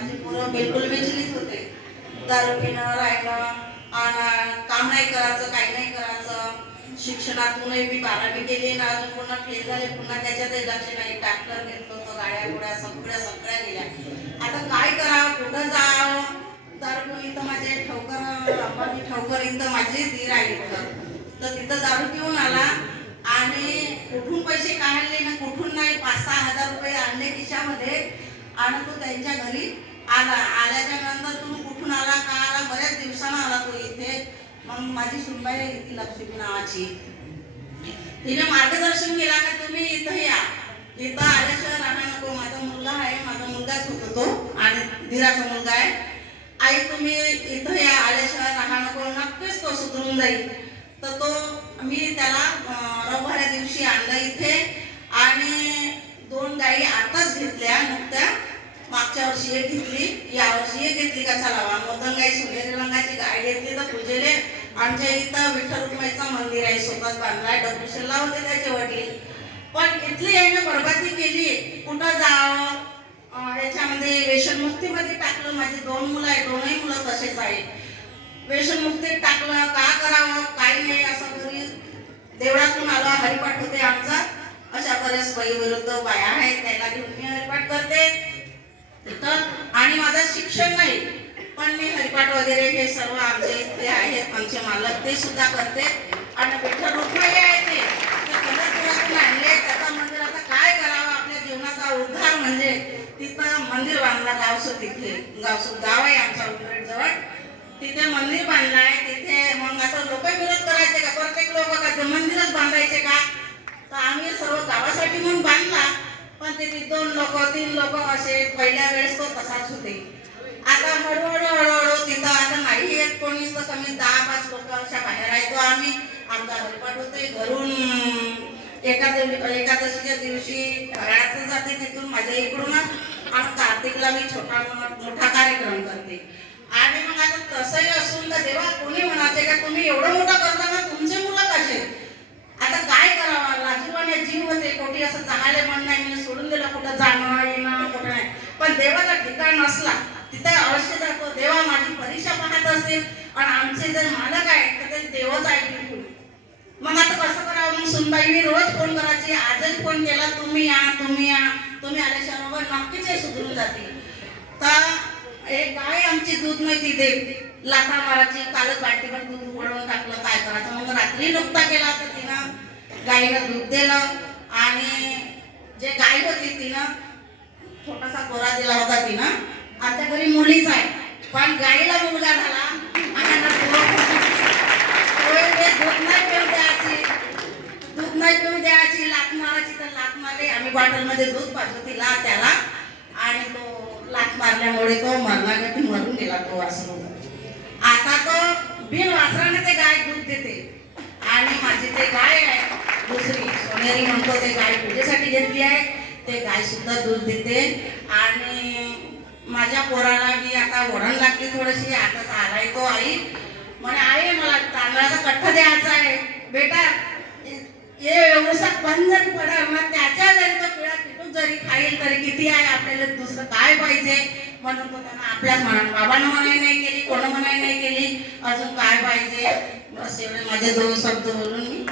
माझे पोरं बिलकुल विचलित होते. दारू पिणं राहिलं आणि काम नाही करायचं, काही नाही करायचं. शिक्षणातूनही मी 12वी केली ना, अजून पुन्हा फेल झाले, पुन्हा त्याच्यातही लक्ष नाही. ट्रॅक्टर घेतलं होतं, गाड्या गोड्या सगळ्या गेल्या. आता काय करावं, कुठं जावं? दारू पिऊन इथं माझे ठोकर अंबानी ठोकर इथं माझी दीर आहे तर तिथं दारू पिऊन आला आणि कुठून पैसे काढले ना कुठून नाही, 5-6 हजार रुपये आणले खिशामध्ये आणि तो त्यांच्या घरी आला. आल्याच्या नंतर तू कुठून आला, का आला, बऱ्याच दिवसानं आला तो इथे. मग माझी सुनबाई ती लक्ष्मी नावाची, तिने मार्गदर्शन केला का तुम्ही इथं या, इथं आल्याशिवाय राहणार नको. माझा मुलगा आहे, माझा मुलगाच होतो तो आणि दिराचा मुलगा आहे. आई तुम्ही इथं या, आल्याशिवाय राहणार नको, नक्कीच तो सुधरून जाईल. तर तो मी त्याला रविवाऱ्या दिवशी आणलं इथे आणि 2 गाई आताच घेतल्या नुकत्या. मागच्या वर्षी एक घेतली, या वर्षी एक घेतली का चलावा. मधन गाई सोनेरी रंगाची गाय घेतली तर पूजेले आमच्या इथं विठ्ठल रुक्माईचं मंदिर आहे, स्वतःच बांधलाय. डबुशेला होते त्याचे वडील, पण इथली याने बरबादी केली. कुठं जावं, याच्यामध्ये व्यसनमुक्तीमध्ये टाकलं. माझी 2 मुलं आहेत, 2ही मुलं तसेच आहेत. व्यसनमुक्तीत टाकलं, का करावं काही नाही. असं घरी देवळातून आलो, हरिपाठ होते आमचा. अशा बऱ्याच बाई विरुद्ध बाया आहेत, त्याला घेऊन मी हरिपाठ करते तिथं. आणि माझं शिक्षण नाही, पण मी हरिपाठ वगैरे हे सर्व आमचे इथे आहेत, आमचे मालक ते सुद्धा करते. आणि विठ्ठल रुक्माई आहे ते पंढरपुरातून आणले. त्याचा मंदिर आता काय करावं, आपल्या जीवनाचा उद्धार म्हणजे तिथं मंदिर बांधला. गावसो तिथे गाव आहे आमच्या उमरेड जवळ, तिथे मंदिर बांधलाय. तिथे मग आता लोक विरोध करायचे का, प्रत्येक लोक का ते मंदिरच बांधायचे का, तर आम्ही सर्व गावासाठी म्हणून बांधला. पण ते 2 लोक 3 लोक असे पहिल्या वेळेस तो तसाच होते. आता हळूहळू तिथं आता नाही येत कोणीच, तर कमी 10-5 लोक अशा बाहेर आहे. तो आम्ही आमचा हरिपाठ होते घरून. एकादशीच्या दिवशी फराळाचं जाते तिथून माझ्या इकडून, आणि कार्तिकला मी मोठा कार्यक्रम करते. आणि मग आता तसंही असून तर देवा कोणी म्हणायचे का तुम्ही एवढं मोठं करताना तुमचे मुलं कसे. आता काय करावं, लाजीवाने जीव होते. कोठी असं चांगले म्हण नाही, मी सोडून दिलं कुठं जाणं येणं कुठं नाही. पण देवाचा ठिकाण नसला तिथे अवश्य जातो. देवा माझी परीक्षा पाहत असेल आणि आमचे जर मालक आहे तर ते देवच आहे बिलकुल. मग आता कसं करावं. मग सुनबाईने रोज फोन करायची, आजही फोन केला, तुम्ही या तुम्ही या, तुम्ही आल्याशिवाय नक्कीच हे सुधरून जाते. तर एक गाय आमची दूध नाही तिथे लाथा मारायची. कालच बाटलीवर दूध उडवून टाकलं, काय करायचं. मग रात्री नुकता केला तर तिनं गाईला दूध दिलं. आणि जे गाय होती तिनं छोटासा कोरा दिला होता तिनं. आमच्या घरी मुलीच आहे, पण गाईला मुलगा झाला. दूध नाही पिऊन द्यायची, लाथ मारायची. तर लाथ मारली, आम्ही बॉटलमध्ये दूध पाजलं तिला त्याला, आणि तो लाथ मारल्यामुळे तो मरणागती मरून गेला तो वासरू. आता तो बिन वासराने ते गाय दूध देते. आणि माझी ते गाय आहे दुसरी सोनेरी म्हणतो, ते गाय पूजेसाठी घेतली आहे. ते गाय सुद्धा दूध देते. आणि माझ्या पोराला मी आता वरण लागली थोडीशी. आता आलाय तो, आई म्हणे आई मला तांदळाचा कट्टा द्यायचा आहे. बेटा हे एवढसा पण जरी पडाल ना, त्याच्या जरी तो पिळा पिटून जरी खाईल तरी किती आहे, आपल्याला दुसरं काय पाहिजे. म्हणून तो त्यांना आपल्याच म्हणा, बाबांना मनाई नाही केली, कोण मनाई नाही केली, अजून काय पाहिजे. बस एवढे माझे 2 शब्द बोलून मी